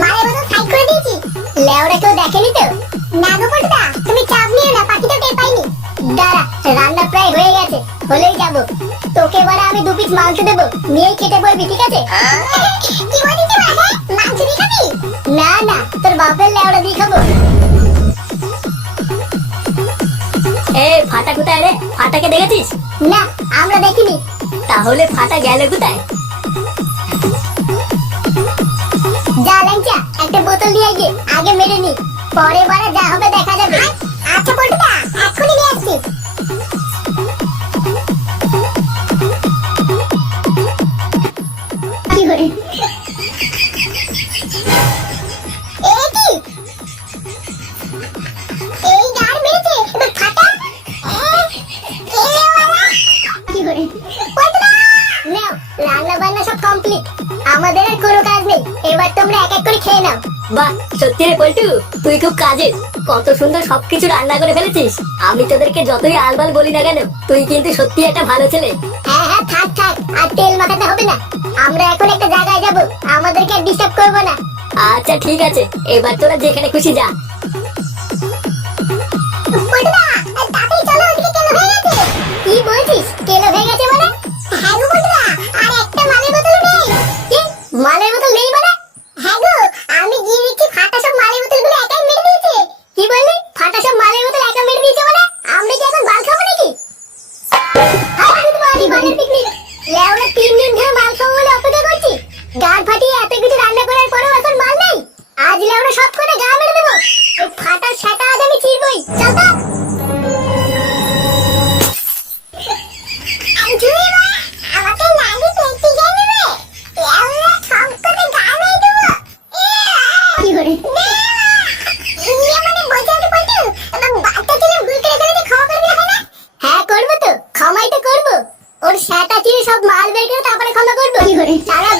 মায়ের মতো সাইড করে দিয়েছি। লেওরা কেউ দেখেনি তো? না গো পটুদা, তুমি চাপ নিও না, পাখিটা টের পাইনি। দাঁড়া, রান্না প্রায় হয়ে গেছে, হলেই যাবো। তোকে এবারে আমি 2 পিস মাংস দেবো, নিয়েই খেতে বলবি, ঠিক আছে? কি বলিস বাবা, মাংস দিয়ে খাবি? না না, তোর বাপের লেওরা দিয়ে খাবো। এ ফাটা কোথায় রে? ফাটাকে দেখেছিস? না, আমরা দেখিনি। তাহলে ফাটা গেল কোথায়? যা ল্যাংচা, একটা বোতল নিয়ে গিয়ে আগে মেরে নি, পরে বারে যা হবে দেখা যাবে। আচ্ছা পটুদা, এক্ষুনি নিয়ে আসছি। কি করে? এই কি? এই গার মেরেছে ফাটা? কি করে? পটুদা! নাও, রান্না বান্না সব কমপ্লিট, আমাদের আর কোনো কাজ নেই, এবার তোমরা এক এক করে খেয়ে নাও। বাহ, সত্যি রে পল্টু, তুই খুব কাজের। কত সুন্দর সবকিছু রান্না করে ফেলেছিস। আমি তোদেরকে যতই আলবাল বলি না কেন, তুই কিন্তু সত্যি একটা ভালো ছেলে। হ্যাঁ হ্যাঁ, থাক থাক, আর তেল মাখাতে হবে না। আমরা এখন একটা জায়গায় যাব, আমাদেরকে আর ডিস্টার্ব করবো না। আচ্ছা ঠিক আছে, এবার তোরা যেখানে খুশি যা। পটুদা, তাড়াতাড়ি চলো, ওদিকে তেল হয়ে গেছে। কি বলছিস, তেল হয়ে গেছে মানে? হ্যাঁ গো পটুদা, আর একটা মালের বোতল নেই। কি? মালের বোতল নেই মানে? হ্যাঁ গো, আমি গিয়ে দেখছি ফাটা সব মালের বোতলগুলো একাই মেরে দিয়েছে। কি বললি? ফাটা সব মালের বোতল একা মেরে দিয়েছে মানে? আমরা কি এখন মাল খাবো নাকি? Hi good morning picnic. লেওরা 3 দিন ধরে মাল খাবো বলে অপেক্ষা করছি, গাড় ফাটিয়ে এত কিছু রান্না করার পরেও এখন মাল নেই। আজ লেওরা সব করে গা মেরে দেবো। এই ফাটার সেটা আজ আমি চিরবই। চল তো। আমাকে নালি পেটি গেলে রে, লেওরা সব করে গা মেরে দেবো। কি করে? হ্যাঁ করবো তো, ক্ষমাই তো করবো। ওর সেটা চিরে সব মাল বের করে তারপরে ক্ষমা করবো। কি করে? সারা